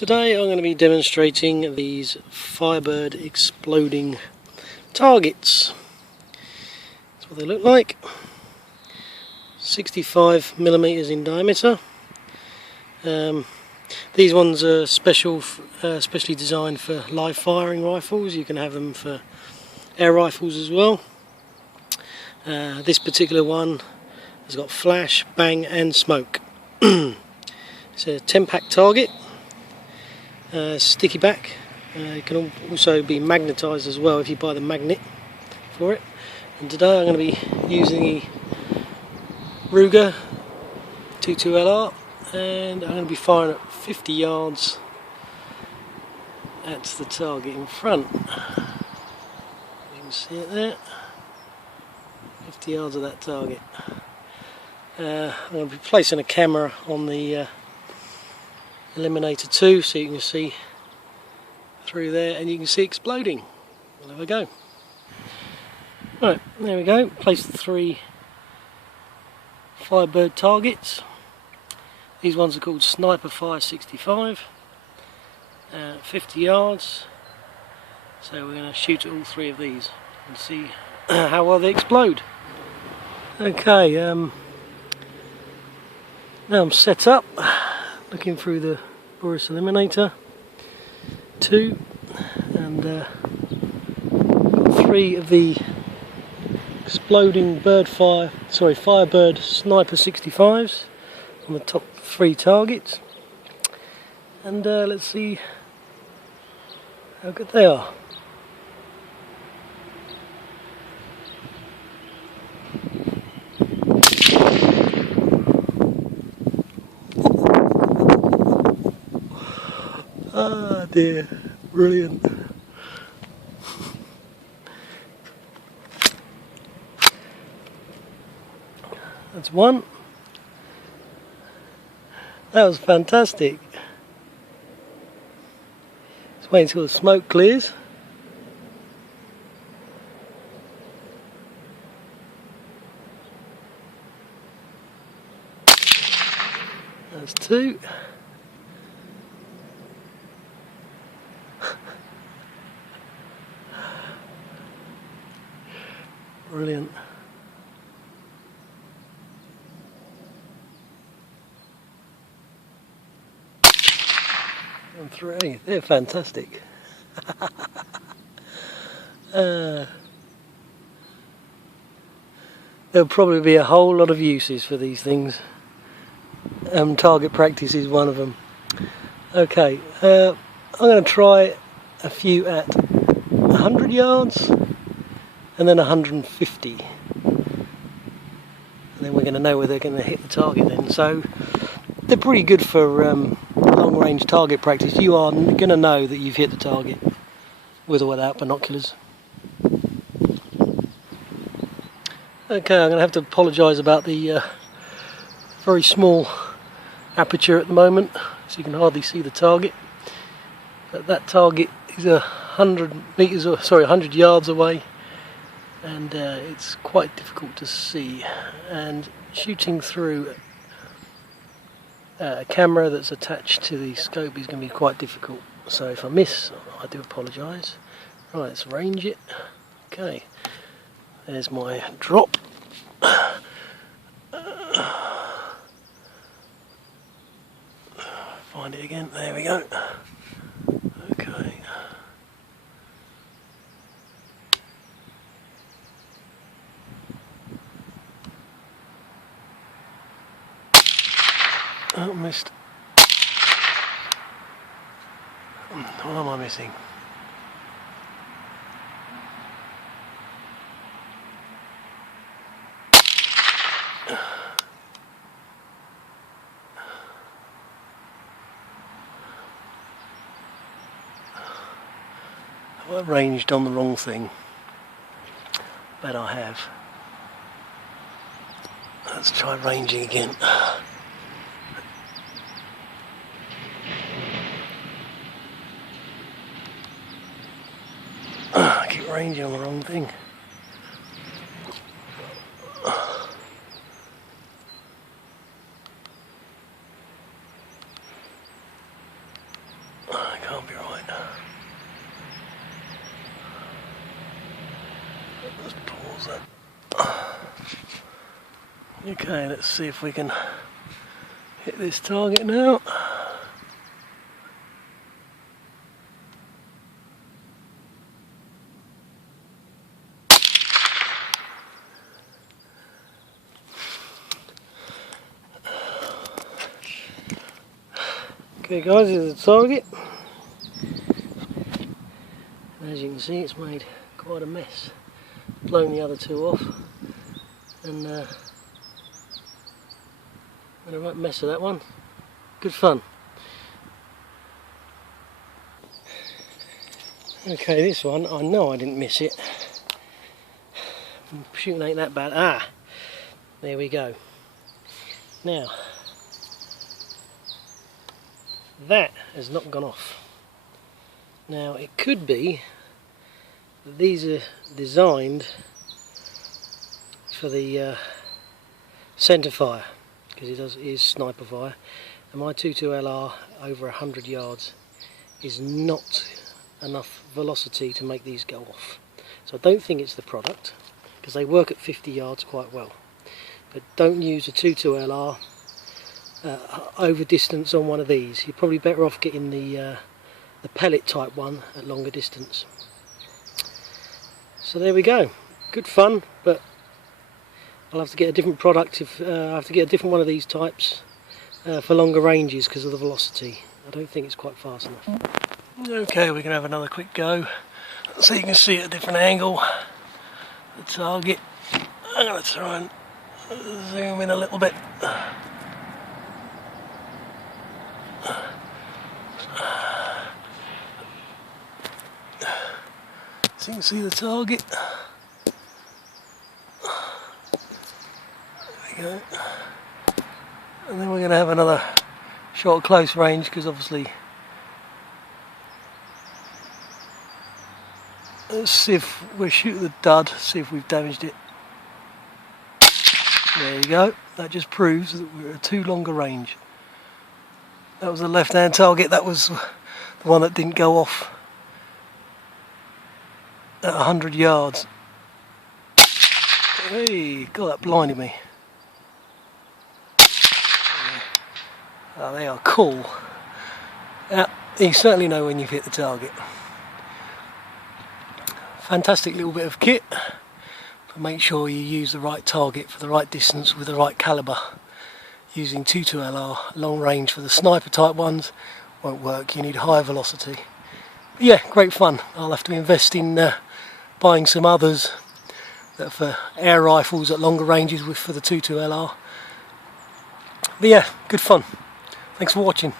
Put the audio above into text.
Today I'm going to be demonstrating these Firebird exploding targets. That's what they look like. 65mm in diameter. These ones are specially designed for live firing rifles. You can have them for air rifles as well. This particular one has got flash, bang and smoke. It's a 10-pack target. Sticky back. It can also be magnetised as well if you buy the magnet for it. And today I'm going to be using the Ruger 22LR, and I'm going to be firing at 50 yards at the target in front. You can see it there. 50 yards of that target. I'm going to be placing a camera on the Eliminator 2 so you can see through there and you can see exploding. Well, there we go. Right, there we go. Place the 3 Firebird targets. These ones are called sniperfire 65. 50 yards. So we're going to shoot all 3 of these and see how well they explode. Okay, now I'm set up. Looking through the Boris Eliminator 2, and got 3 of the exploding Firebird Sniper 65s on the top 3 targets, and let's see how good they are. Ah dear, brilliant. That's one. That was fantastic. Let's wait until the smoke clears. That's 2. Brilliant. And 3. They're fantastic. There'll probably be a whole lot of uses for these things. Target practice is one of them. Okay, I'm going to try a few at 100 yards. And then 150, and then we're going to know whether they're going to hit the target then. So they're pretty good for long range target practice. You are going to know that you've hit the target with or without binoculars. Okay, I'm going to have to apologise about the very small aperture at the moment, so you can hardly see the target. But that target is 100 yards away. And it's quite difficult to see, and shooting through a camera that's attached to the scope is going to be quite difficult. So if I miss, I do apologise. Right, let's range it. Okay, there's my drop. Find it again, there we go. Okay. Oh, missed. What am I missing? Have I ranged on the wrong thing? Bet I have. Let's try ranging again. I keep ranging on the wrong thing. Okay, let's see if we can hit this target now. Okay guys, here's the target. And as you can see, it's made quite a mess. Blown the other two off, and made a right mess of that one. Good fun. Okay, this one, I know I didn't miss it. Shooting ain't that bad. Ah, there we go. Now, that has not gone off. Now, it could be that these are designed for the centre fire, because it is sniper fire, and my 22LR over 100 yards is not enough velocity to make these go off. So I don't think it's the product, because they work at 50 yards quite well. But don't use a 22LR over distance on one of these. You're probably better off getting the pellet type one at longer distance. So there we go. Good fun, but I'll have to get a different product if I have to get a different one of these types for longer ranges because of the velocity. I don't think it's quite fast enough. Okay, we're going to have another quick go so you can see at a different angle the target. I'm going to try and zoom in a little bit. So you can see the target. There we go. And then we're going to have another shot at close range, because obviously, let's see if we're shooting the dud, see if we've damaged it. There you go. That just proves that we're at too long a range. That was the left hand target. That was the one that didn't go off at 100 yards. Hey, God, that blinded me. Oh, they are cool. You certainly know when you've hit the target. Fantastic little bit of kit, but make sure you use the right target for the right distance with the right calibre. Using 22LR long range for the sniper type ones won't work. You need high velocity. But yeah, great fun. I'll have to invest in buying some others that are for air rifles at longer ranges for the 22LR. But yeah, good fun. Thanks for watching.